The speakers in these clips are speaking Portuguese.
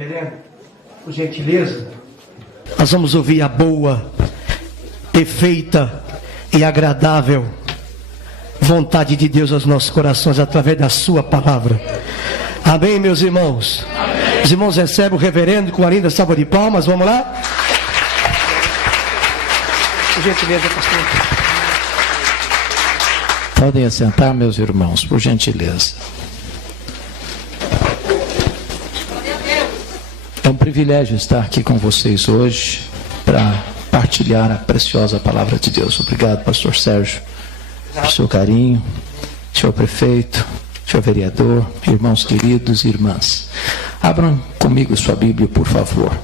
Reverendo, por gentileza, nós vamos ouvir a boa, perfeita e agradável vontade de Deus aos nossos corações através da sua palavra. Amém, meus irmãos? Amém. Os irmãos recebem o reverendo com a linda salva de palmas. Vamos lá? Por gentileza, pastor. Podem assentar, meus irmãos, por gentileza. É um privilégio estar aqui com vocês hoje para partilhar a preciosa palavra de Deus. Obrigado, pastor Sérgio, pelo seu carinho, senhor prefeito, senhor vereador, irmãos queridos e irmãs. Abram comigo sua Bíblia, por favor.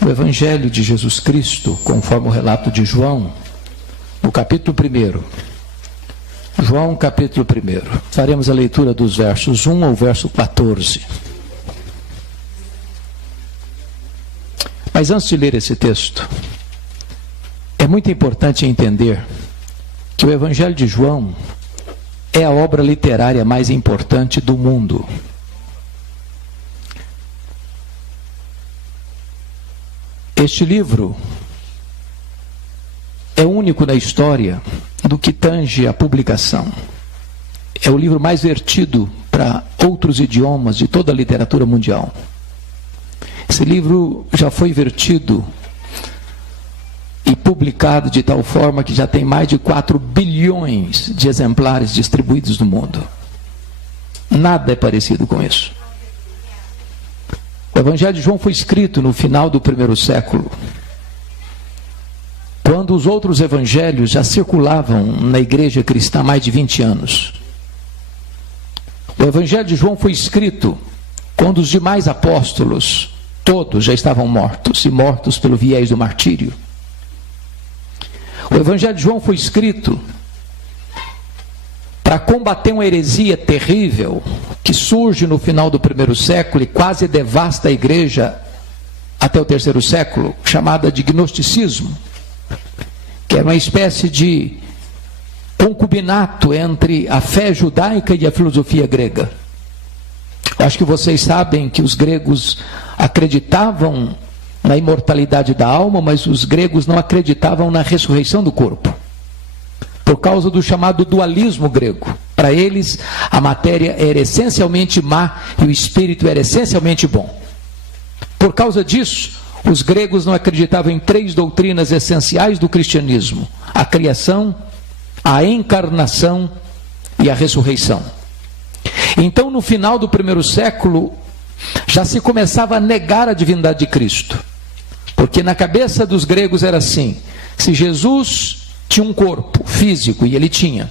No Evangelho de Jesus Cristo, conforme o relato de João, no capítulo 1. João, capítulo 1. Faremos a leitura dos versos 1 ao verso 14. Mas antes de ler esse texto, é muito importante entender que o Evangelho de João é a obra literária mais importante do mundo. Este livro é único na história do que tange a publicação. É o livro mais vertido para outros idiomas de toda a literatura mundial. Esse livro já foi vertido e publicado de tal forma que já tem mais de 4 bilhões de exemplares distribuídos no mundo. Nada é parecido com isso. O Evangelho de João foi escrito no final do 1º século, quando os outros evangelhos já circulavam na igreja cristã há mais de 20 anos. O Evangelho de João foi escrito quando os demais apóstolos, todos já estavam mortos, e mortos pelo viés do martírio. O Evangelho de João foi escrito para combater uma heresia terrível que surge no final do 1º século e quase devasta a igreja até o 3º século, chamada de gnosticismo, que era uma espécie de concubinato entre a fé judaica e a filosofia grega. Acho que vocês sabem que os gregos acreditavam na imortalidade da alma, mas os gregos não acreditavam na ressurreição do corpo, por causa do chamado dualismo grego. Para eles, a matéria era essencialmente má e o espírito era essencialmente bom. Por causa disso, os gregos não acreditavam em 3 doutrinas essenciais do cristianismo: a criação, a encarnação e a ressurreição. Então, no final do 1º século, já se começava a negar a divindade de Cristo, porque na cabeça dos gregos era assim: se Jesus tinha um corpo físico, e ele tinha,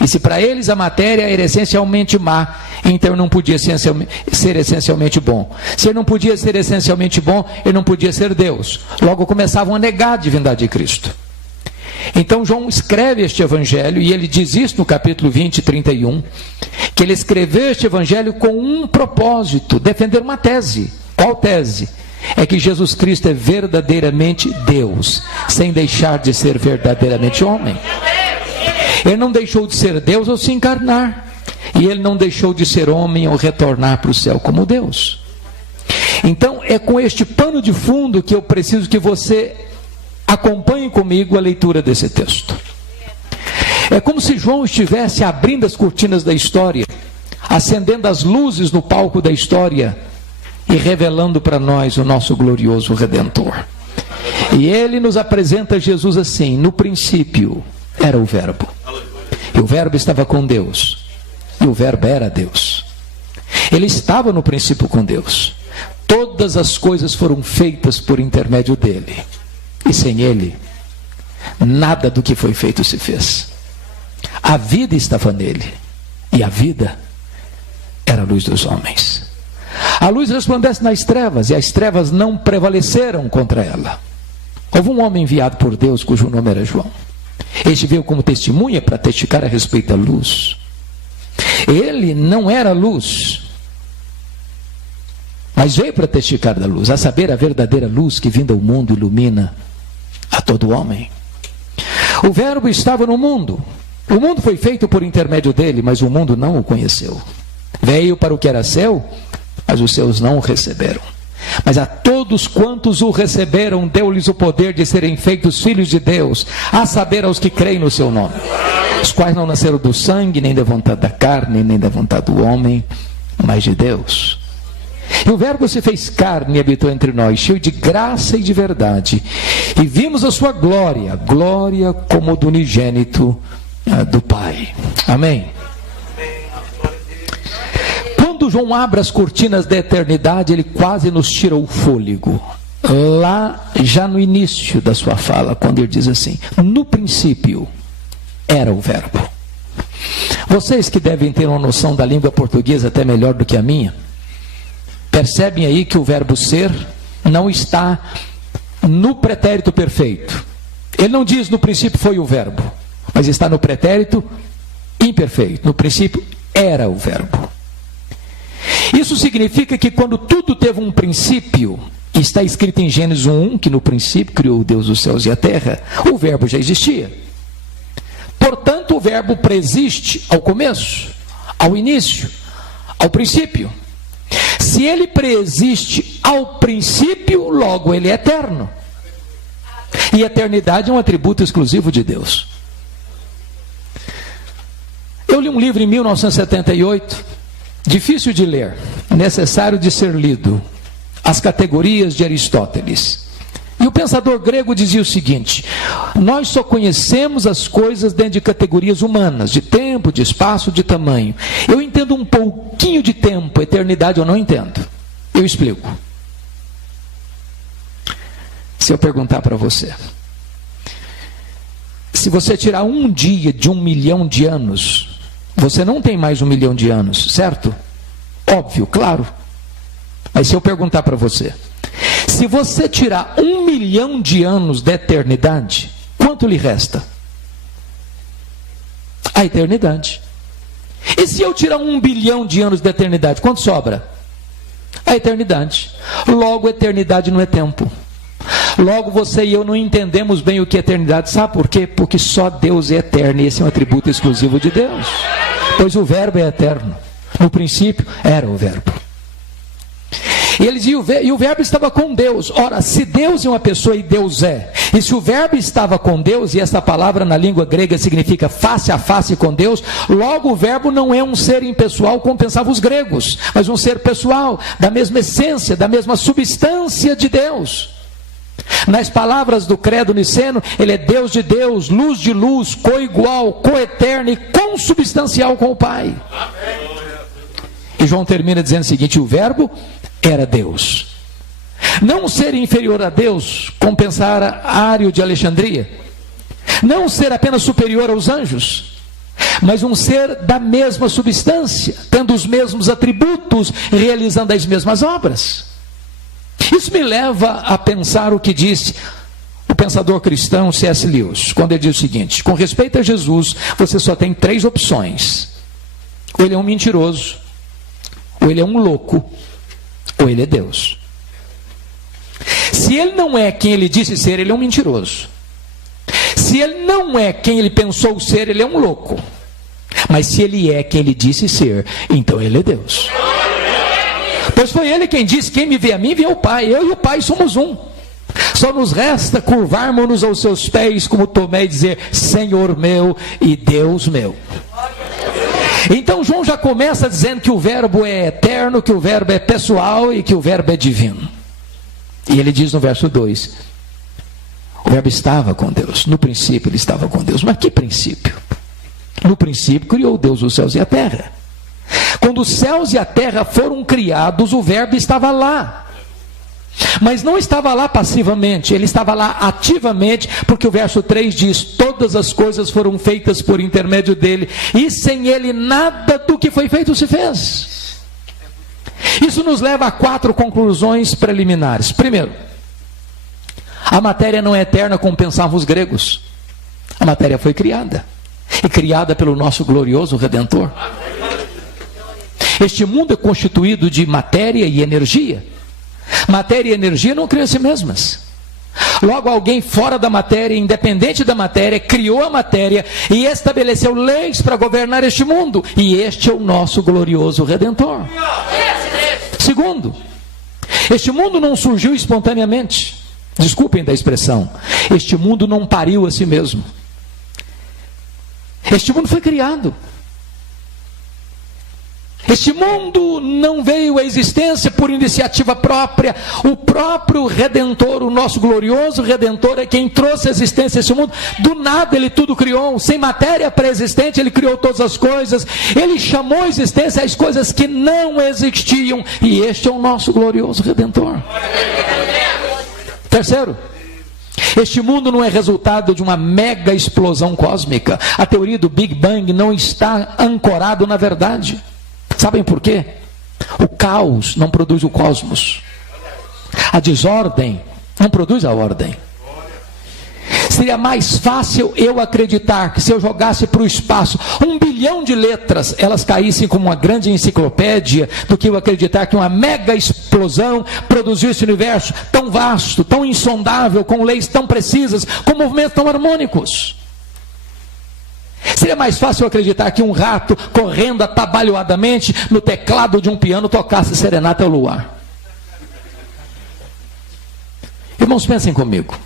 e se para eles a matéria era essencialmente má, então não podia ser essencialmente bom. Se ele não podia ser essencialmente bom, ele não podia ser Deus. Logo começavam a negar a divindade de Cristo. Então João escreve este evangelho, e ele diz isso no capítulo 20, 31, que ele escreveu este evangelho com um propósito: defender uma tese. Qual tese? É que Jesus Cristo é verdadeiramente Deus, sem deixar de ser verdadeiramente homem. Ele não deixou de ser Deus ao se encarnar, e ele não deixou de ser homem ao retornar para o céu como Deus. Então é com este pano de fundo que eu preciso que você acompanhe comigo a leitura desse texto. É como se João estivesse abrindo as cortinas da história, acendendo as luzes no palco da história e revelando para nós o nosso glorioso Redentor. E ele nos apresenta Jesus assim: no princípio era o Verbo, e o Verbo estava com Deus, e o Verbo era Deus. Ele estava no princípio com Deus. Todas as coisas foram feitas por intermédio dele, e sem ele nada do que foi feito se fez. A vida estava nele, e a vida era a luz dos homens. A luz resplandece nas trevas, e as trevas não prevaleceram contra ela. Houve um homem enviado por Deus, cujo nome era João. Este veio como testemunha para testificar a respeito da luz. Ele não era luz, mas veio para testificar da luz, a saber, a verdadeira luz que vinda ao mundo ilumina a todo homem. O Verbo estava no mundo. O mundo foi feito por intermédio dele, mas o mundo não o conheceu. Veio para o que era seu, mas os seus não o receberam. Mas a todos quantos o receberam, deu-lhes o poder de serem feitos filhos de Deus, a saber, aos que creem no seu nome, os quais não nasceram do sangue, nem da vontade da carne, nem da vontade do homem, mas de Deus. E o Verbo se fez carne e habitou entre nós, cheio de graça e de verdade. E vimos a sua glória, glória como do unigênito do Pai. Amém. Quando João abre as cortinas da eternidade, ele quase nos tira o fôlego. Lá, já no início da sua fala, quando ele diz assim: no princípio era o Verbo. Vocês que devem ter uma noção da língua portuguesa até melhor do que a minha, percebem aí que o verbo ser não está no pretérito perfeito. Ele não diz no princípio foi o verbo, mas está no pretérito imperfeito. No princípio era o verbo. Isso significa que quando tudo teve um princípio, está escrito em Gênesis 1:1, que no princípio criou Deus os céus e a terra, o verbo já existia. Portanto, o verbo preexiste ao começo, ao início, ao princípio. Se ele preexiste ao princípio, logo ele é eterno. E eternidade é um atributo exclusivo de Deus. Eu li um livro em 1978, difícil de ler, necessário de ser lido, As Categorias de Aristóteles. E o pensador grego dizia o seguinte: nós só conhecemos as coisas dentro de categorias humanas, de tempo, de espaço, de tamanho. Eu entendo um pouquinho de tempo, eternidade eu não entendo. Eu explico. Se eu perguntar para você, se você tirar um dia de 1 milhão de anos, você não tem mais 1 milhão de anos, certo? Óbvio, claro. Mas se eu perguntar para você, se você tirar 1 milhão de anos da eternidade, quanto lhe resta? A eternidade. E se eu tirar 1 bilhão de anos da eternidade, quanto sobra? A eternidade. Logo, eternidade não é tempo. Logo, você e eu não entendemos bem o que é eternidade. Sabe por quê? Porque só Deus é eterno e esse é um atributo exclusivo de Deus. Pois o verbo é eterno. No princípio era o verbo. E ele dizia, e o verbo estava com Deus. Ora, se Deus é uma pessoa e Deus é, e se o verbo estava com Deus, e essa palavra na língua grega significa face a face com Deus, logo o verbo não é um ser impessoal como pensavam os gregos, mas um ser pessoal, da mesma essência, da mesma substância de Deus. Nas palavras do credo niceno, ele é Deus de Deus, luz de luz, coigual, coeterno e consubstancial com o Pai. E João termina dizendo o seguinte: o verbo era Deus. Não um ser inferior a Deus, como pensara Ário de Alexandria. Não um ser apenas superior aos anjos, mas um ser da mesma substância, tendo os mesmos atributos, realizando as mesmas obras. Isso me leva a pensar o que disse o pensador cristão C.S. Lewis, quando ele diz o seguinte: com respeito a Jesus, você só tem 3 opções. Ou ele é um mentiroso, ou ele é um louco, ou ele é Deus. Se ele não é quem ele disse ser, ele é um mentiroso. Se ele não é quem ele pensou ser, ele é um louco. Mas se ele é quem ele disse ser, então ele é Deus. Pois foi ele quem disse: quem me vê a mim, vê o Pai. Eu e o Pai somos um. Só nos resta curvarmos-nos aos seus pés, como Tomé, e dizer: Senhor meu e Deus meu. Então João já começa dizendo que o verbo é eterno, que o verbo é pessoal e que o verbo é divino. E ele diz no verso 2: o verbo estava com Deus. No princípio ele estava com Deus. Mas que princípio? No princípio criou Deus os céus e a terra. Quando os céus e a terra foram criados, o verbo estava lá. Mas não estava lá passivamente, ele estava lá ativamente, porque o verso 3 diz: todas as coisas foram feitas por intermédio dele, e sem ele nada do que foi feito se fez. Isso nos leva a 4 conclusões preliminares. Primeiro, a matéria não é eterna como pensavam os gregos. A matéria foi criada, e criada pelo nosso glorioso Redentor. Este mundo é constituído de matéria e energia. Matéria e energia não criam a si mesmas. Logo, alguém fora da matéria, independente da matéria, criou a matéria e estabeleceu leis para governar este mundo. E este é o nosso glorioso Redentor. Segundo, Este mundo não surgiu espontaneamente. Desculpem da expressão. Este mundo não pariu a si mesmo. Este mundo foi criado. Este mundo não veio à existência por iniciativa própria. O próprio Redentor, o nosso glorioso Redentor, é quem trouxe a existência a esse mundo. Do nada ele tudo criou. Sem matéria pré-existente ele criou todas as coisas. Ele chamou a existência as coisas que não existiam. E este é o nosso glorioso Redentor. Terceiro, este mundo não é resultado de uma mega explosão cósmica. A teoria do Big Bang não está ancorado na verdade. Sabem por quê? O caos não produz o cosmos. A desordem não produz a ordem. Seria mais fácil eu acreditar que se eu jogasse para o espaço 1 bilhão de letras, elas caíssem como uma grande enciclopédia, do que eu acreditar que uma mega explosão produziu esse universo tão vasto, tão insondável, com leis tão precisas, com movimentos tão harmônicos. Seria mais fácil eu acreditar que um rato correndo atabalhoadamente no teclado de um piano tocasse Serenata ao Luar. Irmãos, pensem comigo.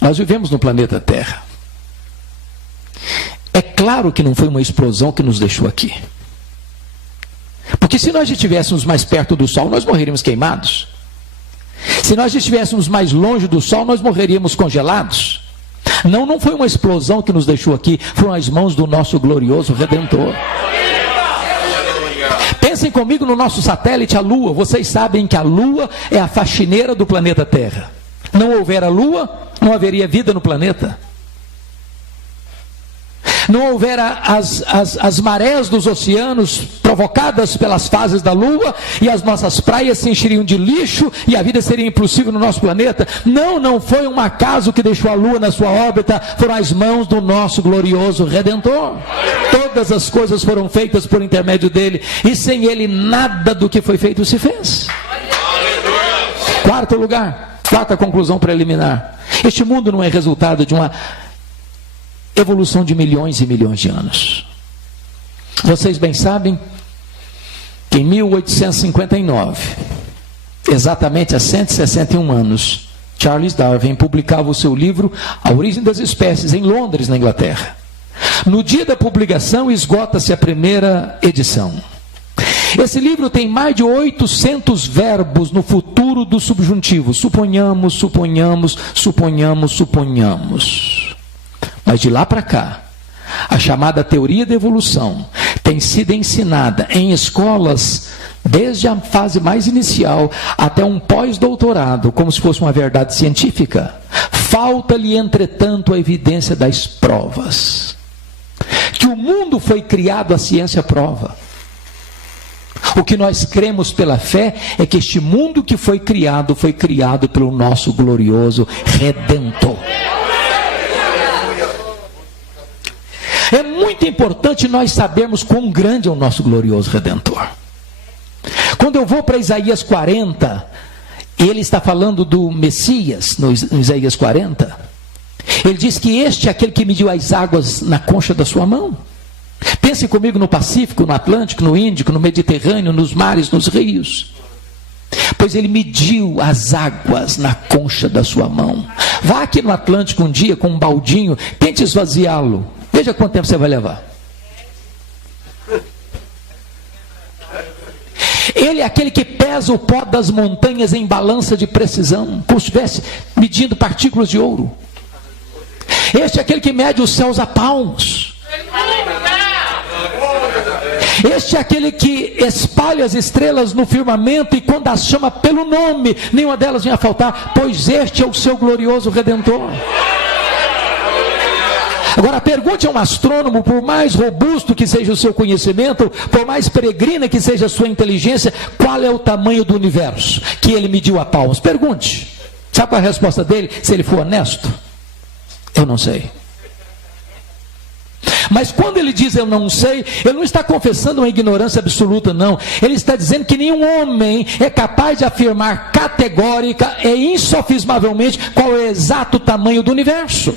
Nós vivemos no planeta Terra. É claro que não foi uma explosão que nos deixou aqui. Porque se nós estivéssemos mais perto do Sol, nós morreríamos queimados. Se nós estivéssemos mais longe do Sol, nós morreríamos congelados. Não foi uma explosão que nos deixou aqui, foram as mãos do nosso glorioso Redentor. Pensem comigo no nosso satélite, a Lua. Vocês sabem que a Lua é a faxineira do planeta Terra. Não houver a Lua, não haveria vida no planeta. Não houver as marés dos oceanos provocadas pelas fases da Lua, e as nossas praias se encheriam de lixo e a vida seria impossível no nosso planeta. Não foi um acaso que deixou a Lua na sua órbita, foram as mãos do nosso glorioso Redentor. Todas as coisas foram feitas por intermédio dele, e sem ele nada do que foi feito se fez. Quarto lugar, quarta conclusão preliminar: este mundo não é resultado de uma evolução de milhões e milhões de anos. Vocês bem sabem que em 1859, exatamente há 161 anos, Charles Darwin publicava o seu livro A Origem das Espécies em Londres, na Inglaterra. No dia da publicação esgota-se a primeira edição. Esse livro tem mais de 800 verbos no futuro do subjuntivo. Suponhamos, suponhamos, suponhamos, suponhamos. Mas de lá para cá, a chamada teoria da evolução tem sido ensinada em escolas desde a fase mais inicial até um pós-doutorado, como se fosse uma verdade científica. Falta-lhe, entretanto, a evidência das provas. Que o mundo foi criado, a ciência prova. O que nós cremos pela fé é que este mundo que foi criado pelo nosso glorioso Redentor. É muito importante nós sabermos quão grande é o nosso glorioso Redentor. Quando eu vou para Isaías 40, ele está falando do Messias, no Isaías 40. Ele diz que este é aquele que mediu as águas na concha da sua mão. Pense comigo no Pacífico, no Atlântico, no Índico, no Mediterrâneo, nos mares, nos rios. Pois ele mediu as águas na concha da sua mão. Vá aqui no Atlântico um dia com um baldinho, tente esvaziá-lo. Veja quanto tempo você vai levar. Ele é aquele que pesa o pó das montanhas em balança de precisão, como se estivesse medindo partículas de ouro. Este é aquele que mede os céus a palmos. Este é aquele que espalha as estrelas no firmamento, e quando as chama pelo nome, nenhuma delas vem a faltar, pois este é o seu glorioso Redentor. Agora pergunte a um astrônomo, por mais robusto que seja o seu conhecimento, por mais peregrina que seja a sua inteligência, qual é o tamanho do universo que ele mediu a palmos? Pergunte. Sabe qual é a resposta dele, se ele for honesto? Eu não sei. Mas quando ele diz eu não sei, ele não está confessando uma ignorância absoluta, não. Ele está dizendo que nenhum homem é capaz de afirmar categórica e insofismavelmente qual é o exato tamanho do universo.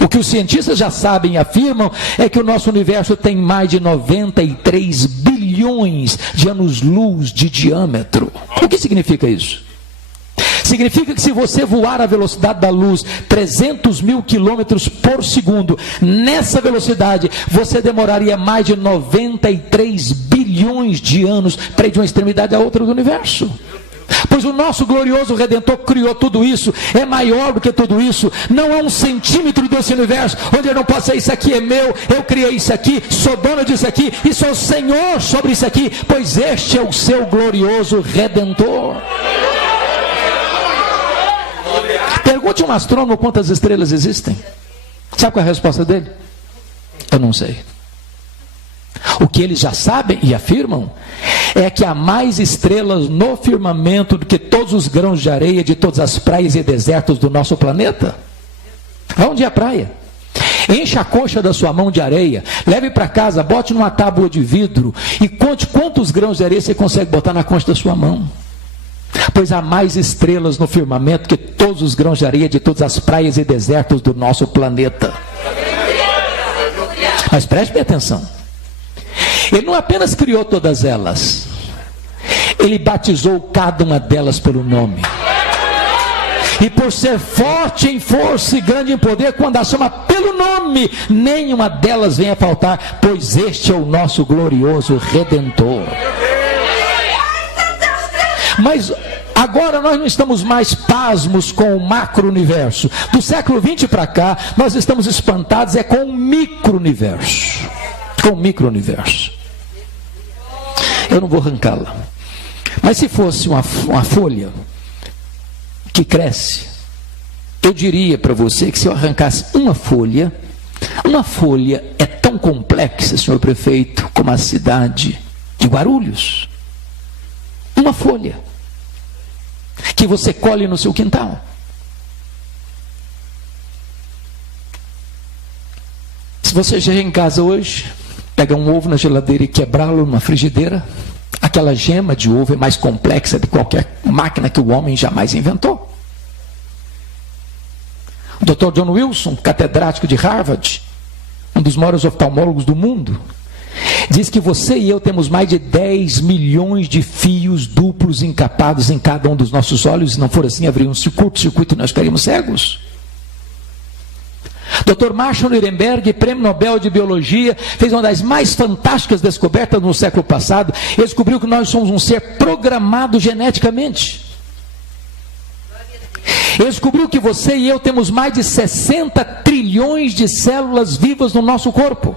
O que os cientistas já sabem e afirmam é que o nosso universo tem mais de 93 bilhões bilhões de anos-luz de diâmetro. O que significa isso? Significa que se você voar à velocidade da luz, 300 mil quilômetros por segundo, nessa velocidade, você demoraria mais de 93 bilhões de anos para ir de uma extremidade à outra do universo. Pois o nosso glorioso Redentor criou tudo isso, é maior do que tudo isso, não há um centímetro desse universo onde eu não possa dizer, isso aqui é meu, eu criei isso aqui, sou dono disso aqui, e sou Senhor sobre isso aqui, pois este é o seu glorioso Redentor. Pergunte a um astrônomo quantas estrelas existem. Sabe qual é a resposta dele? Eu não sei. O que eles já sabem e afirmam é que há mais estrelas no firmamento do que todos os grãos de areia de todas as praias e desertos do nosso planeta. Vá um dia à praia, encha a concha da sua mão de areia, leve para casa, bote numa tábua de vidro e conte quantos grãos de areia você consegue botar na concha da sua mão. Pois há mais estrelas no firmamento que todos os grãos de areia de todas as praias e desertos do nosso planeta. Mas preste bem atenção. Ele não apenas criou todas elas, ele batizou cada uma delas pelo nome. E por ser forte em força e grande em poder, quando a chama pelo nome, nenhuma delas vem a faltar, pois este é o nosso glorioso Redentor. Mas agora nós não estamos mais pasmos com o macro-universo. Do século XX para cá, nós estamos espantados com o micro-universo. Com o micro-universo. Eu não vou arrancá-la. Mas se fosse uma folha que cresce, eu diria para você que se eu arrancasse uma folha é tão complexa, senhor prefeito, como a cidade de Guarulhos. Uma folha que você colhe no seu quintal. Se você chegar em casa hoje, pega um ovo na geladeira e quebrá-lo numa frigideira, aquela gema de ovo é mais complexa de qualquer máquina que o homem jamais inventou. O Dr. John Wilson, catedrático de Harvard, um dos maiores oftalmólogos do mundo, diz que você e eu temos mais de 10 milhões de fios duplos encapados em cada um dos nossos olhos. Se não for assim, haveria um curto-circuito e nós ficaríamos cegos. Dr. Marshall Nirenberg, prêmio Nobel de Biologia, fez uma das mais fantásticas descobertas no século passado. Ele descobriu que nós somos um ser programado geneticamente. Ele descobriu que você e eu temos mais de 60 trilhões de células vivas no nosso corpo.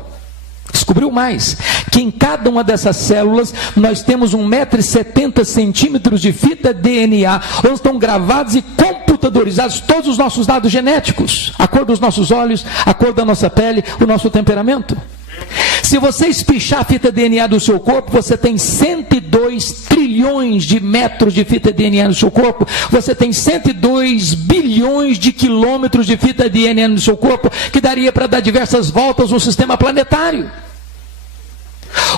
Descobriu mais, que em cada uma dessas células nós temos 1,70 m de fita DNA, onde estão gravados e computadorizados todos os nossos dados genéticos, a cor dos nossos olhos, a cor da nossa pele, o nosso temperamento. Se você espichar a fita DNA do seu corpo, você tem 102 trilhões de metros de fita DNA no seu corpo, você tem 102 bilhões de quilômetros de fita DNA no seu corpo, que daria para dar diversas voltas no sistema planetário.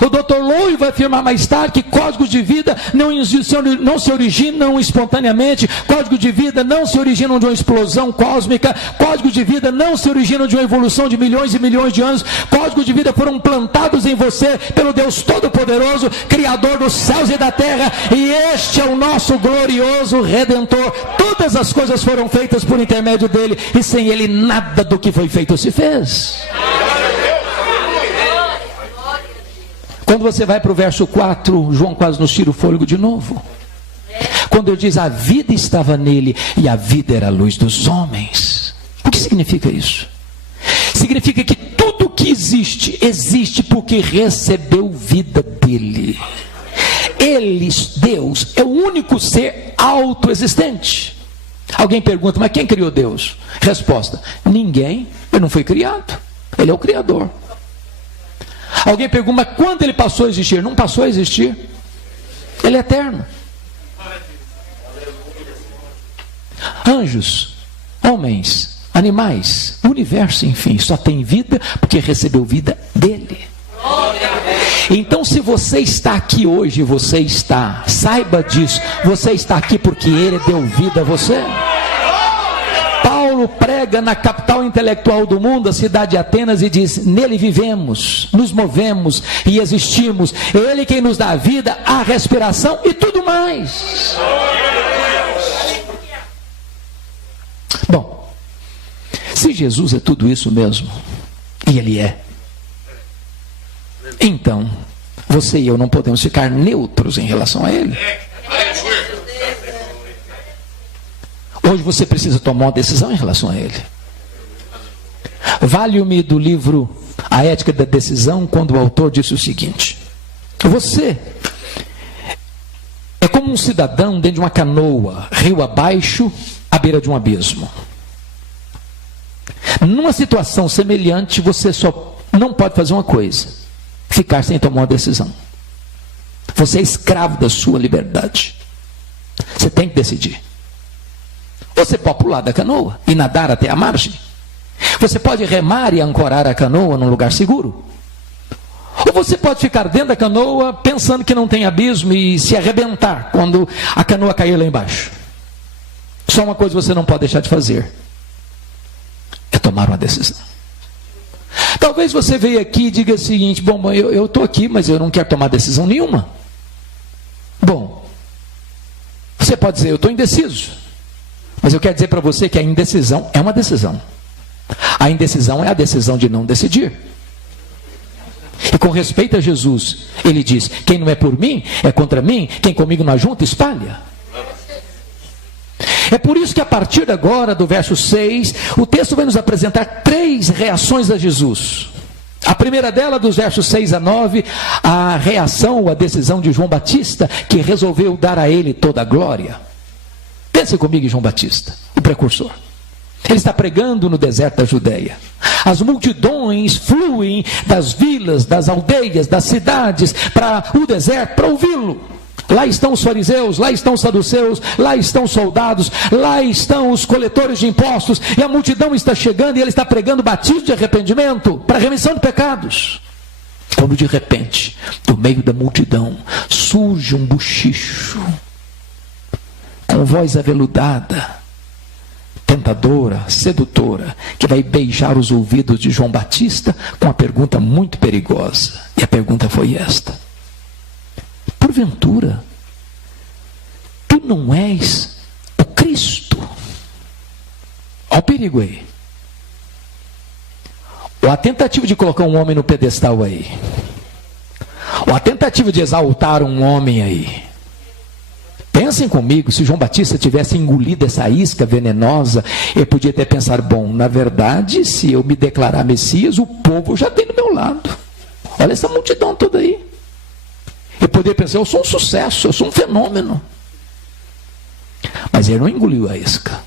O Dr. Lowe vai afirmar mais tarde que códigos de vida não se originam espontaneamente, códigos de vida não se originam de uma explosão cósmica, códigos de vida não se originam de uma evolução de milhões e milhões de anos, códigos de vida foram plantados em você pelo Deus Todo-Poderoso, Criador dos céus e da terra, e este é o nosso glorioso Redentor. Todas as coisas foram feitas por intermédio dele, e sem ele nada do que foi feito se fez. Quando você vai para o verso 4, João quase nos tira o fôlego de novo. Quando ele diz, a vida estava nele e a vida era a luz dos homens. O que significa isso? Significa que tudo que existe, existe porque recebeu vida dele. Ele, Deus, é o único ser autoexistente. Alguém pergunta, mas quem criou Deus? Resposta, ninguém, ele não foi criado. Ele é o Criador. Alguém pergunta, mas quando ele passou a existir? Não passou a existir. Ele é eterno. Anjos, homens, animais, o universo, enfim, só tem vida porque recebeu vida dele. Então, se você está aqui hoje, saiba disso, você está aqui porque ele deu vida a você. Paulo Paulo prega na capital intelectual do mundo, a cidade de Atenas, e diz: nele vivemos, nos movemos e existimos. É Ele quem nos dá a vida, a respiração e tudo mais. Bom, se Jesus é tudo isso mesmo, e Ele é, então você e eu não podemos ficar neutros em relação a Ele. Hoje você precisa tomar uma decisão em relação a Ele. Vale-me do livro A Ética da Decisão, quando o autor disse o seguinte: você é como um cidadão dentro de uma canoa, rio abaixo, à beira de um abismo. Numa situação semelhante, você só não pode fazer uma coisa: ficar sem tomar uma decisão. Você é escravo da sua liberdade. Você tem que decidir. Você pode pular da canoa e nadar até a margem. Você pode remar e ancorar a canoa num lugar seguro. Ou você pode ficar dentro da canoa pensando que não tem abismo e se arrebentar quando a canoa cair lá embaixo. Só uma coisa você não pode deixar de fazer: é tomar uma decisão. Talvez você veja aqui e diga o seguinte: bom, eu estou aqui, mas eu não quero tomar decisão nenhuma. Bom, você pode dizer: eu estou indeciso. Mas eu quero dizer para você que a indecisão é uma decisão. A indecisão é a decisão de não decidir. E com respeito a Jesus, ele diz: quem não é por mim, é contra mim. Quem comigo não ajunta, espalha. É por isso que a partir de agora, do verso 6, o texto vai nos apresentar 3 reações a Jesus. A primeira dela, dos versos 6 a 9, a reação ou a decisão de João Batista, que resolveu dar a ele toda a glória. Pense comigo em João Batista, o precursor. Ele está pregando no deserto da Judeia. As multidões fluem das vilas, das aldeias, das cidades para o deserto para ouvi-lo. Lá estão os fariseus, lá estão os saduceus, lá estão os soldados, lá estão os coletores de impostos, e a multidão está chegando e ele está pregando batismo de arrependimento para remissão de pecados. Quando de repente, do meio da multidão, surge um bochicho, com voz aveludada, tentadora, sedutora, que vai beijar os ouvidos de João Batista com uma pergunta muito perigosa. E a pergunta foi esta: porventura, tu não és o Cristo? Olha o perigo aí. Ou a tentativa de colocar um homem no pedestal aí. Ou a tentativa de exaltar um homem aí. Pensem comigo, se João Batista tivesse engolido essa isca venenosa, ele podia ter pensado: bom, na verdade, se eu me declarar Messias, o povo já tem do meu lado. Olha essa multidão toda aí. Ele poderia pensar: eu sou um sucesso, eu sou um fenômeno. Mas ele não engoliu a isca.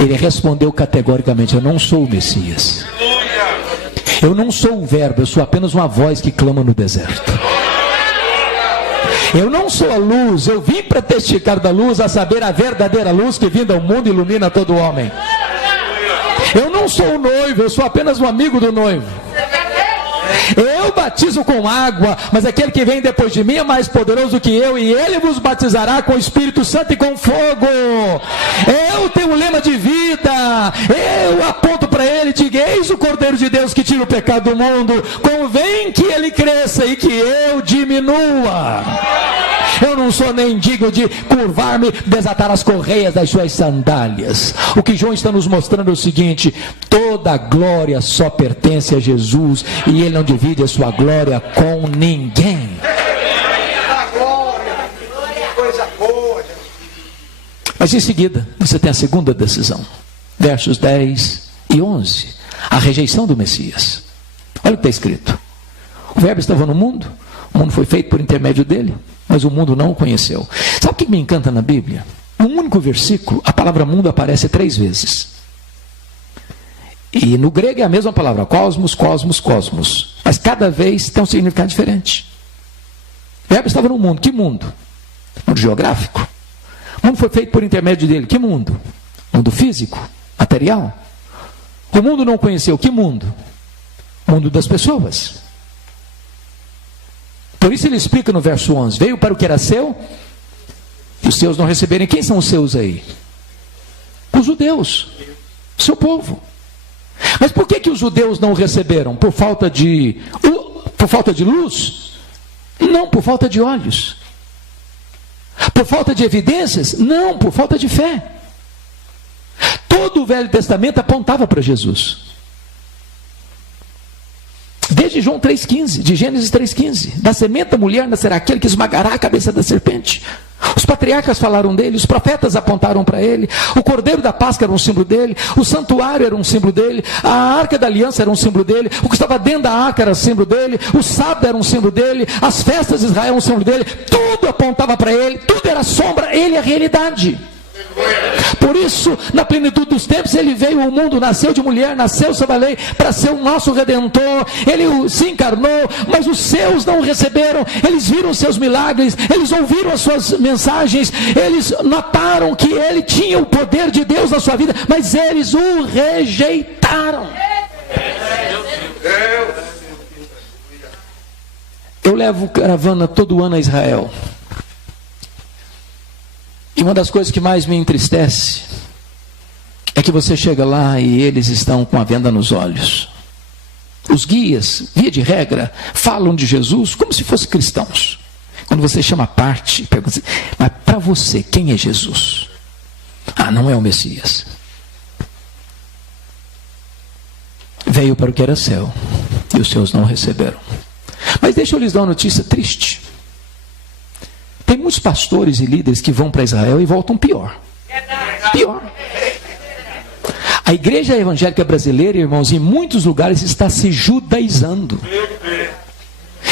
Ele respondeu categoricamente: eu não sou o Messias. Eu não sou o verbo, eu sou apenas uma voz que clama no deserto. Eu não sou a luz, eu vim para testificar da luz, a saber, a verdadeira luz que vinda ao mundo ilumina todo homem. Eu não sou o noivo, eu sou apenas um amigo do noivo. Eu batizo com água, mas aquele que vem depois de mim é mais poderoso que eu, e ele vos batizará com o Espírito Santo e com fogo. Eu tenho um lema de vida, eu aponto para ele e digo: eis o Cordeiro de Deus que tira o pecado do mundo. Convém que ele cresça e que eu diminua. Eu não sou nem digno de curvar-me, desatar as correias das suas sandálias. O que João está nos mostrando é o seguinte: toda a glória só pertence a Jesus, e ele não divide a sua glória com ninguém. Mas em seguida, você tem a segunda decisão. Versos 10 e 11. A rejeição do Messias. Olha o que está escrito: o verbo estava no mundo, o mundo foi feito por intermédio dele, mas o mundo não o conheceu. Sabe o que me encanta na Bíblia? Num único versículo, a palavra mundo aparece 3 vezes. E no grego é a mesma palavra: cosmos, cosmos, cosmos. Mas cada vez tem um significado diferente. O verbo estava no mundo. Que mundo? Mundo geográfico. O mundo foi feito por intermédio dele. Que mundo? Mundo físico, material. O mundo não conheceu. Que mundo? Mundo das pessoas. Por isso ele explica no verso 11: veio para o que era seu, e os seus não receberem. Quem são os seus aí? Os judeus. seu povo. Mas por que os judeus não o receberam? Por falta de luz? Não, por falta de olhos. Por falta de evidências? Não, por falta de fé. Todo o Velho Testamento apontava para Jesus. Desde João 3,15, de Gênesis 3,15. Da semente da mulher nascerá aquele que esmagará a cabeça da serpente. Os patriarcas falaram dele, os profetas apontaram para ele, o cordeiro da Páscoa era um símbolo dele, o santuário era um símbolo dele, a arca da aliança era um símbolo dele, o que estava dentro da arca era um símbolo dele, o sábado era um símbolo dele, as festas de Israel eram um símbolo dele, tudo apontava para ele, tudo era sombra, ele é a realidade. Por isso, na plenitude dos tempos, ele veio ao mundo, nasceu de mulher, nasceu sob a lei, para ser o nosso Redentor. Ele se encarnou, mas os seus não o receberam. Eles viram os seus milagres, eles ouviram as suas mensagens, eles notaram que ele tinha o poder de Deus na sua vida, mas eles o rejeitaram. Eu levo caravana todo ano a Israel. E uma das coisas que mais me entristece é que você chega lá e eles estão com a venda nos olhos. Os guias, via de regra, falam de Jesus como se fossem cristãos. Quando você chama a parte, pergunta assim, mas para você, quem é Jesus? Ah, não é o Messias. Veio para o que era céu e os seus não receberam. Mas deixa eu lhes dar uma notícia triste. Tem muitos pastores e líderes que vão para Israel e voltam pior. Pior. A igreja evangélica brasileira, irmãos, em muitos lugares está se judaizando.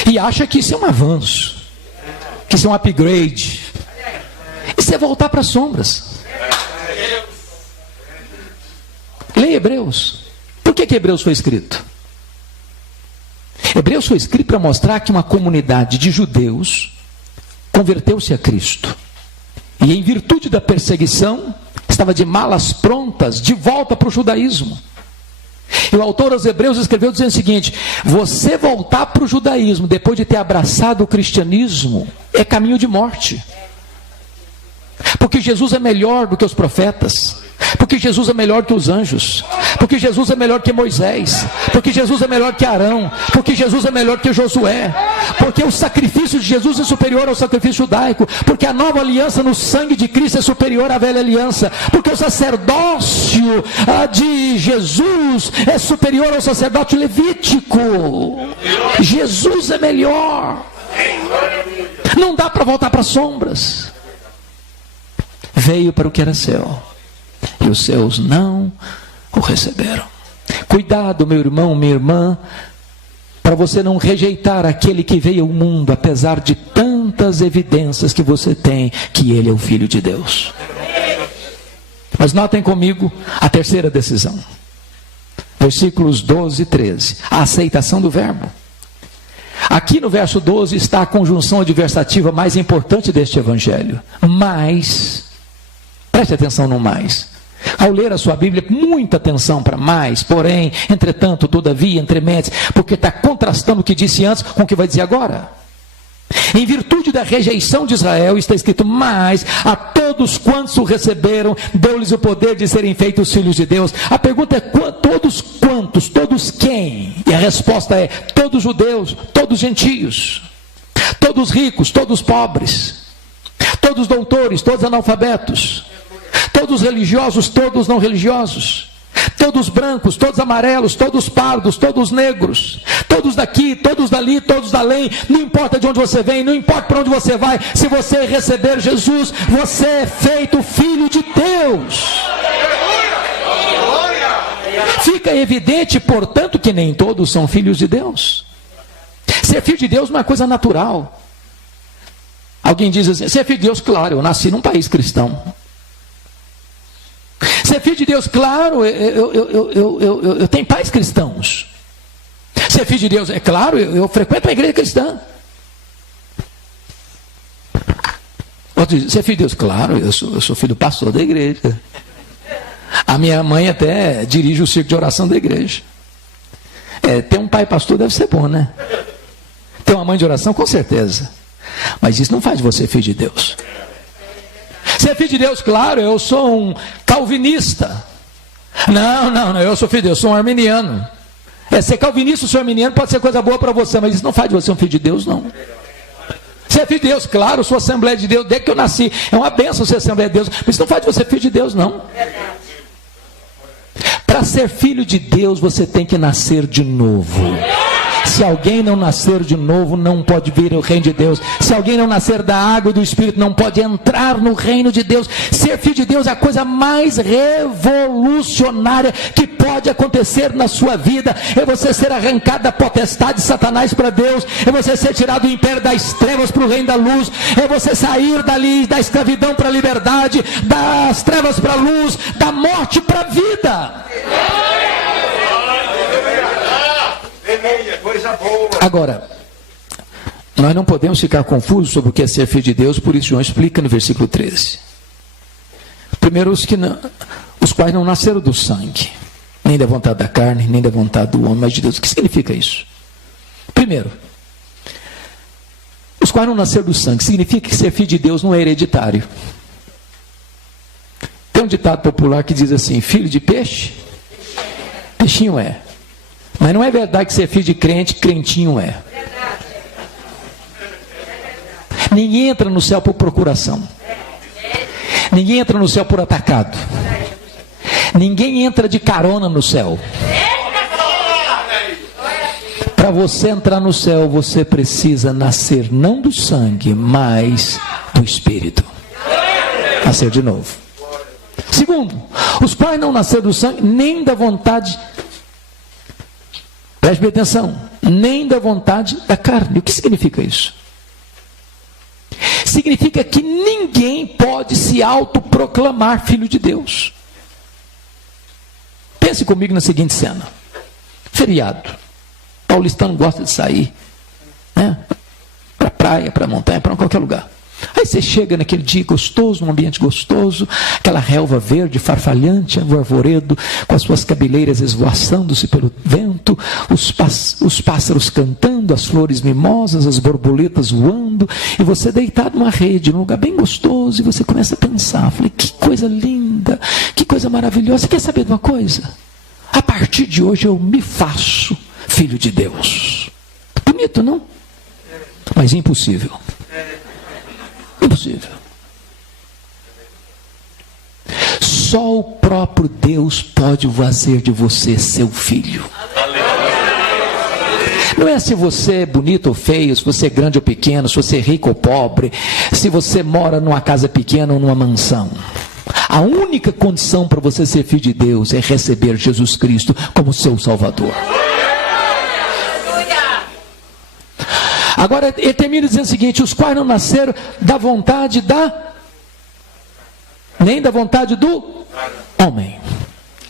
E acha que isso é um avanço. Que isso é um upgrade. Isso é voltar para as sombras. Leia Hebreus. Por que Hebreus foi escrito? Hebreus foi escrito para mostrar que uma comunidade de judeus converteu-se a Cristo. E em virtude da perseguição, estava de malas prontas, de volta para o judaísmo. E o autor aos Hebreus escreveu dizendo o seguinte: você voltar para o judaísmo, depois de ter abraçado o cristianismo, é caminho de morte. Porque Jesus é melhor do que os profetas. Porque Jesus é melhor que os anjos. Porque Jesus é melhor que Moisés. Porque Jesus é melhor que Arão. Porque Jesus é melhor que Josué. Porque o sacrifício de Jesus é superior ao sacrifício judaico. Porque a nova aliança no sangue de Cristo é superior à velha aliança. Porque o sacerdócio de Jesus é superior ao sacerdócio levítico. Jesus é melhor. Não dá para voltar para as sombras. Veio para o que era céu e os seus não o receberam. Cuidado, meu irmão, minha irmã, para você não rejeitar aquele que veio ao mundo, apesar de tantas evidências que você tem que ele é o Filho de Deus. Mas notem comigo a terceira decisão. Versículos 12 e 13. A aceitação do verbo. Aqui no verso 12 está a conjunção adversativa mais importante deste evangelho. Mas, preste atenção no mais. Ao ler a sua Bíblia, muita atenção para mais, porém, entretanto, todavia, entrementes, porque está contrastando o que disse antes com o que vai dizer agora. Em virtude da rejeição de Israel, está escrito, mas a todos quantos o receberam, deu-lhes o poder de serem feitos filhos de Deus. A pergunta é, todos quantos? Todos quem? E a resposta é, todos judeus, todos gentios, todos ricos, todos pobres, todos doutores, todos analfabetos, todos religiosos, todos não religiosos, todos brancos, todos amarelos, todos pardos, todos negros, todos daqui, todos dali, todos dalém, não importa de onde você vem, não importa para onde você vai, se você receber Jesus, você é feito filho de Deus. Fica evidente, portanto, que nem todos são filhos de Deus. Ser filho de Deus não é coisa natural. Alguém diz assim, ser filho de Deus, claro, eu nasci num país cristão. Ser filho de Deus, claro, eu tenho pais cristãos. Ser filho de Deus, é claro, eu frequento uma igreja cristã. Outro diz, ser filho de Deus, claro, eu sou filho do pastor da igreja. A minha mãe até dirige o círculo de oração da igreja. Ter um pai pastor deve ser bom, né? Ter uma mãe de oração, com certeza. Mas isso não faz de você filho de Deus. Ser filho de Deus, claro, eu sou um calvinista. Não, eu sou filho de Deus, sou um arminiano. Ser calvinista ou ser arminiano pode ser coisa boa para você, mas isso não faz de você um filho de Deus, não. Você é filho de Deus, claro, eu sou Assembleia de Deus desde que eu nasci. É uma bênção ser Assembleia de Deus, mas isso não faz de você filho de Deus, não. Para ser filho de Deus, você tem que nascer de novo. Se alguém não nascer de novo, não pode vir ao reino de Deus. Se alguém não nascer da água e do Espírito, não pode entrar no reino de Deus. Ser filho de Deus é a coisa mais revolucionária que pode acontecer na sua vida. É você ser arrancado da potestade de Satanás para Deus. É você ser tirado do império das trevas para o reino da luz. É você sair dali da escravidão para a liberdade, das trevas para a luz, da morte para a vida. Agora, nós não podemos ficar confusos sobre o que é ser filho de Deus, por isso João explica no versículo 13. Primeiro, os quais não nasceram do sangue, nem da vontade da carne, nem da vontade do homem, mas de Deus. O que significa isso? Primeiro, os quais não nasceram do sangue, significa que ser filho de Deus não é hereditário. Tem um ditado popular que diz assim: filho de peixe, peixinho é. Mas não é verdade que ser filho de crente, crentinho é. Ninguém entra no céu por procuração. Ninguém entra no céu por atacado. Ninguém entra de carona no céu. Para você entrar no céu, você precisa nascer não do sangue, mas do Espírito. Nascer de novo. Segundo, os quais não nasceram do sangue, nem da vontade, preste bem atenção, nem da vontade da carne. O que significa isso? Significa que ninguém pode se autoproclamar filho de Deus. Pense comigo na seguinte cena: feriado. Paulistano gosta de sair, né? Para praia, para montanha, para qualquer lugar. Aí você chega naquele dia gostoso, num ambiente gostoso, aquela relva verde, farfalhante, o arvoredo, com as suas cabeleiras esvoaçando-se pelo vento, os pássaros cantando, as flores mimosas, as borboletas voando, e você deitado numa rede, num lugar bem gostoso, e você começa a pensar, falei, que coisa linda, que coisa maravilhosa. Você quer saber de uma coisa? A partir de hoje eu me faço filho de Deus. Bonito, não? Mas impossível. Impossível. Só o próprio Deus pode fazer de você seu filho. Não é se você é bonito ou feio, se você é grande ou pequeno, se você é rico ou pobre, se você mora numa casa pequena ou numa mansão. A única condição para você ser filho de Deus é receber Jesus Cristo como seu Salvador. Agora ele termina dizendo o seguinte: os quais não nasceram da vontade nem da vontade do homem.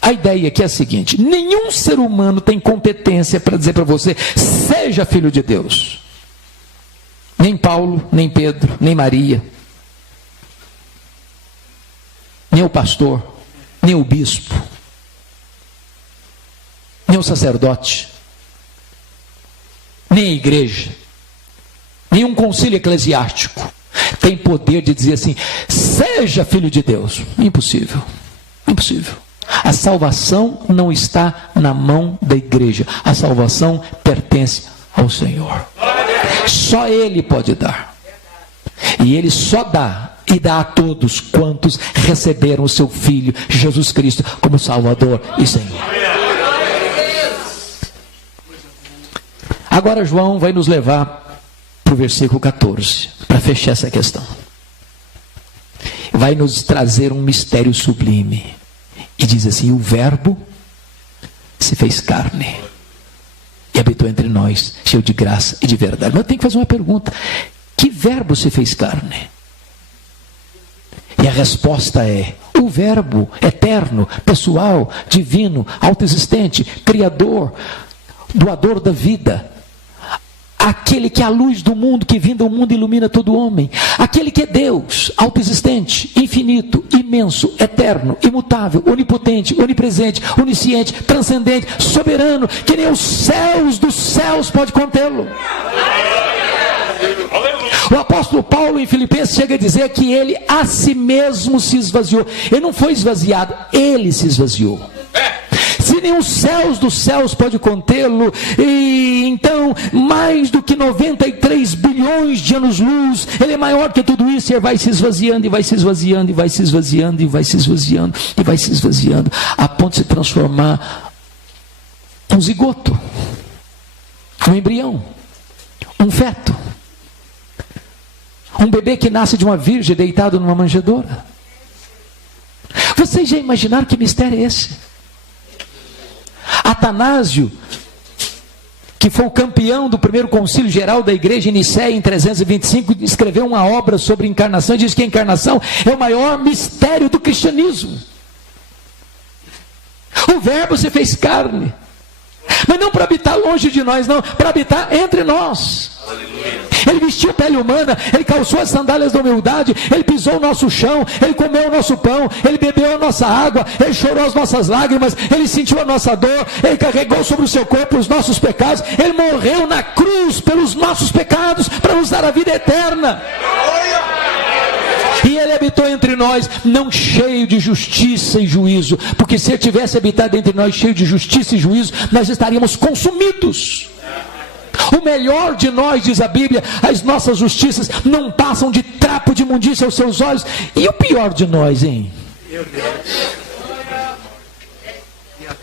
A ideia aqui é a seguinte: nenhum ser humano tem competência para dizer para você, seja filho de Deus. Nem Paulo, nem Pedro, nem Maria, nem o pastor, nem o bispo, nem o sacerdote, nem a igreja, nenhum concílio eclesiástico tem poder de dizer assim, seja filho de Deus. Impossível. Impossível. A salvação não está na mão da igreja. A salvação pertence ao Senhor. Só Ele pode dar. E Ele só dá, e dá a todos quantos receberam o seu Filho, Jesus Cristo, como Salvador e Senhor. Agora João vai nos levar para o versículo 14, para fechar essa questão. Vai nos trazer um mistério sublime. E diz assim: o verbo se fez carne e habitou entre nós, cheio de graça e de verdade. Mas eu tenho que fazer uma pergunta: que verbo se fez carne? E a resposta é: o verbo eterno, pessoal, divino, autoexistente, criador, doador da vida, aquele que é a luz do mundo, que vindo ao mundo ilumina todo homem, aquele que é Deus, autoexistente, infinito, imenso, eterno, imutável, onipotente, onipresente, onisciente, transcendente, soberano, que nem os céus dos céus pode contê-lo. O apóstolo Paulo em Filipenses chega a dizer que ele a si mesmo se esvaziou. Ele não foi esvaziado, ele se esvaziou. nem os céus dos céus pode contê-lo, e então, mais do que 93 bilhões de anos-luz, ele é maior que tudo isso, e ele vai se esvaziando, e vai se esvaziando, e vai se esvaziando, e vai se esvaziando, e vai se esvaziando, a ponto de se transformar um zigoto, um embrião, um feto, um bebê que nasce de uma virgem deitado numa manjedoura. Vocês já imaginaram que mistério é esse? Atanásio, que foi o campeão do primeiro concílio geral da igreja em Nicéia em 325, escreveu uma obra sobre encarnação e diz que a encarnação é o maior mistério do cristianismo. O verbo se fez carne, mas não para habitar longe de nós, não, para habitar entre nós. Ele vestiu pele humana, ele calçou as sandálias da humildade, ele pisou o nosso chão, ele comeu o nosso pão, ele bebeu a nossa água, ele chorou as nossas lágrimas, ele sentiu a nossa dor, ele carregou sobre o seu corpo os nossos pecados, ele morreu na cruz pelos nossos pecados, para nos dar a vida eterna. E ele habitou entre nós, não cheio de justiça e juízo, porque se ele tivesse habitado entre nós cheio de justiça e juízo, nós estaríamos consumidos. O melhor de nós, diz a Bíblia, as nossas justiças não passam de trapo de imundícia aos seus olhos. E o pior de nós, hein?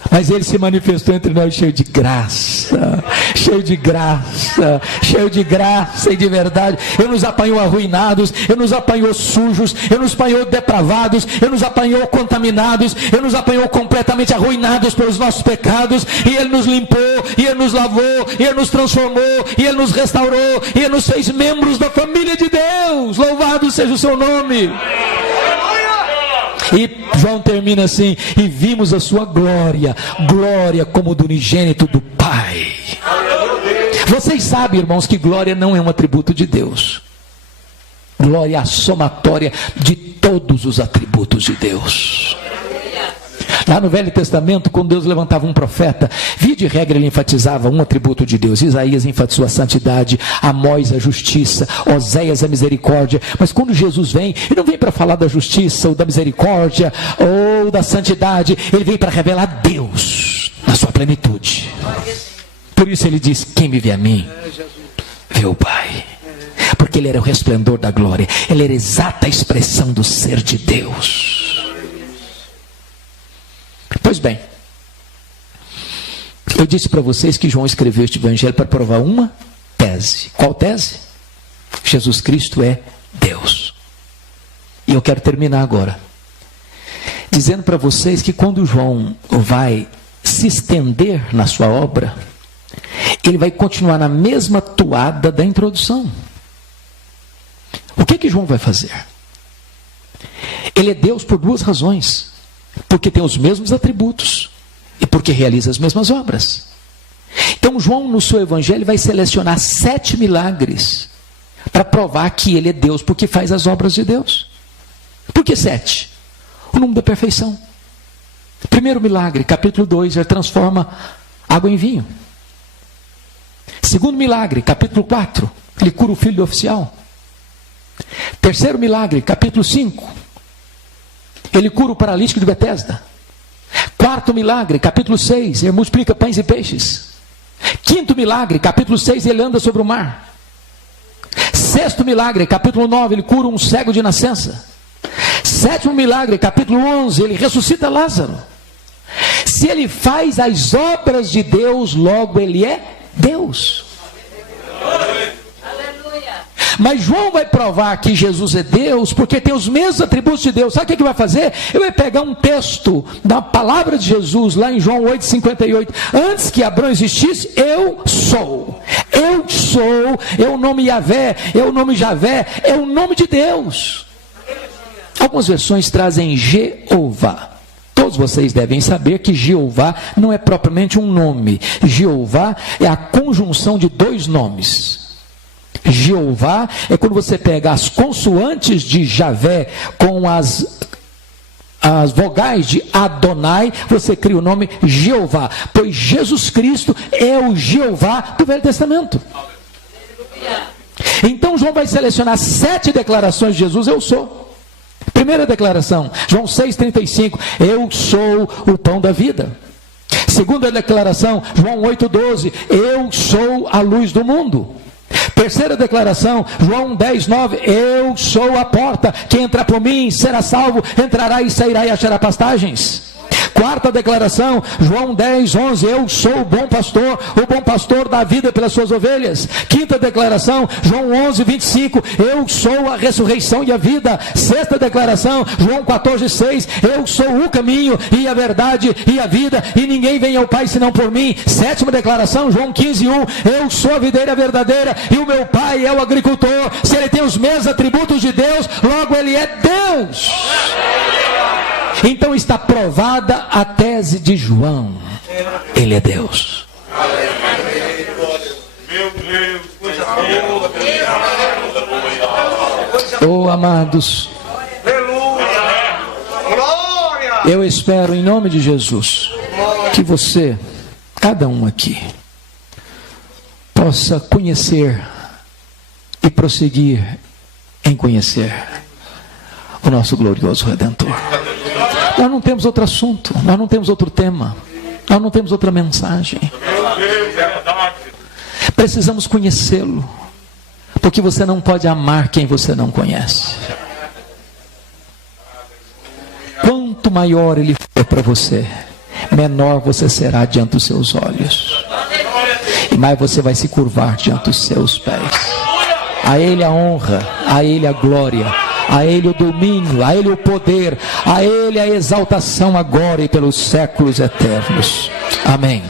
Mas ele se manifestou entre nós cheio de graça, cheio de graça, cheio de graça e de verdade. Ele nos apanhou arruinados, ele nos apanhou sujos, ele nos apanhou depravados, ele nos apanhou contaminados, ele nos apanhou completamente arruinados pelos nossos pecados, e ele nos limpou, e ele nos lavou, e ele nos transformou, e ele nos restaurou, e ele nos fez membros da família de Deus. Louvado seja o seu nome. E João termina assim: e vimos a sua glória, glória como do unigênito do Pai. Vocês sabem, irmãos, que glória não é um atributo de Deus. Glória é a somatória de todos os atributos de Deus. Lá no Velho Testamento, quando Deus levantava um profeta, via de regra ele enfatizava um atributo de Deus. Isaías enfatizou a santidade, Amós a justiça, Oséias a misericórdia. Mas quando Jesus vem, ele não vem para falar da justiça ou da misericórdia ou da santidade, ele vem para revelar Deus na sua plenitude. Por isso ele diz: quem me vê a mim, vê o Pai. Porque ele era o resplendor da glória, ele era a exata expressão do ser de Deus. Pois bem, eu disse para vocês que João escreveu este evangelho para provar uma tese. Qual tese? Jesus Cristo é Deus. E eu quero terminar agora dizendo para vocês que quando João vai se estender na sua obra, ele vai continuar na mesma toada da introdução. O que João vai fazer? Ele é Deus por duas razões: porque tem os mesmos atributos e porque realiza as mesmas obras. Então João, no seu evangelho, vai selecionar 7 milagres para provar que ele é Deus, porque faz as obras de Deus. Por que 7? O número da perfeição. Primeiro milagre, capítulo 2, ele transforma água em vinho. Segundo milagre, capítulo 4, ele cura o filho do oficial. Terceiro milagre, capítulo 5, ele cura o paralítico de Betesda. Quarto milagre, capítulo 6, ele multiplica pães e peixes. Quinto milagre, capítulo 6, ele anda sobre o mar. Sexto milagre, capítulo 9, ele cura um cego de nascença. Sétimo milagre, capítulo 11, ele ressuscita Lázaro. Se ele faz as obras de Deus, logo ele é Deus. Mas João vai provar que Jesus é Deus, porque tem os mesmos atributos de Deus. Sabe o que vai fazer? Ele vai pegar um texto da palavra de Jesus, lá em João 8,58. Antes que Abraão existisse, eu sou. Eu sou, é o nome Yahvé, é o nome Javé, é o nome de Deus. Algumas versões trazem Jeová. Todos vocês devem saber que Jeová não é propriamente um nome. Jeová é a conjunção de dois nomes. Jeová é quando você pega as consoantes de Javé com as vogais de Adonai, você cria o nome Jeová, pois Jesus Cristo é o Jeová do Velho Testamento. Então João vai selecionar 7 declarações de Jesus: eu sou. Primeira declaração, João 6,35, eu sou o pão da vida. Segunda declaração, João 8,12, eu sou a luz do mundo. Terceira declaração, João 10,9, eu sou a porta, quem entrar por mim será salvo, entrará e sairá e achará pastagens. Quarta declaração, João 10,11, eu sou o bom pastor dá vida pelas suas ovelhas. Quinta declaração, João 11,25, eu sou a ressurreição e a vida. Sexta declaração, João 14,6, eu sou o caminho e a verdade e a vida, e ninguém vem ao Pai senão por mim. Sétima declaração, João 15,1, eu sou a videira verdadeira e o meu Pai é o agricultor. Se ele tem os mesmos atributos de Deus, logo ele é Deus. Então está provada a tese de João. Ele é Deus. Meu Deus, coisa boa. Oh, amados, eu espero em nome de Jesus que você, cada um aqui, possa conhecer e prosseguir em conhecer o nosso glorioso Redentor. Nós não temos outro assunto, nós não temos outro tema, nós não temos outra mensagem. Precisamos conhecê-lo, porque você não pode amar quem você não conhece. Quanto maior ele for para você, menor você será diante dos seus olhos, e mais você vai se curvar diante dos seus pés. A ele a honra, a ele a glória, a ele o domínio, a ele o poder, a ele a exaltação agora e pelos séculos eternos. Amém.